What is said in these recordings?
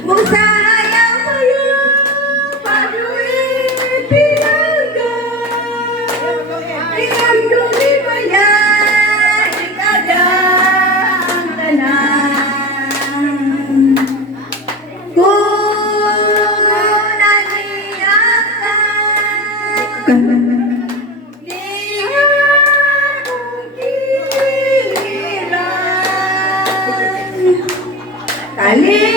Bisaya kayo, paduin pinaga. Ikamduli ba yan, ikadang tanan. Kung naniyakan, liyan mong giliran. Kali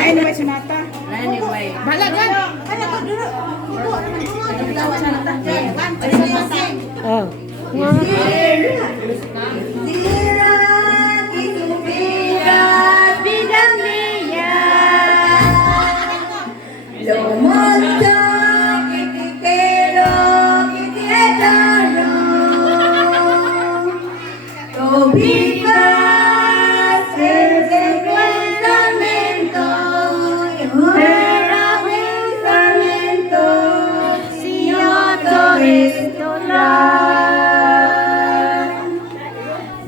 Ay, naman si Mata. Balagan. Oh.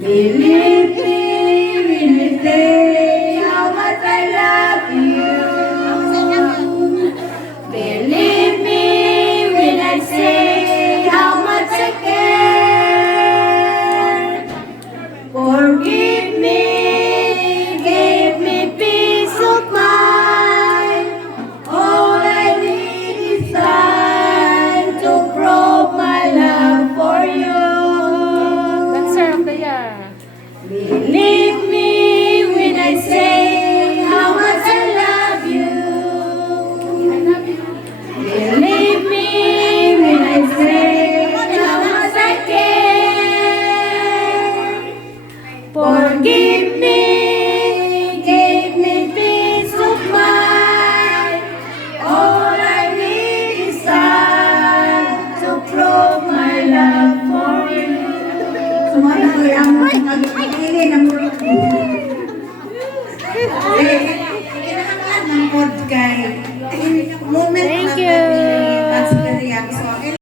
Believe me when I say how much I love you. Believe me when I say how much I care. Forgive me, give me peace of mind. All I need is time to prove my love for you. Believe me when I say how much I love you. Believe me when I say how much I care. Forgive me, give me peace of mind. All I need is time to prove my love for you. Sumala ko yung nagpili ng mulut. Kailangan ng podcast. Moment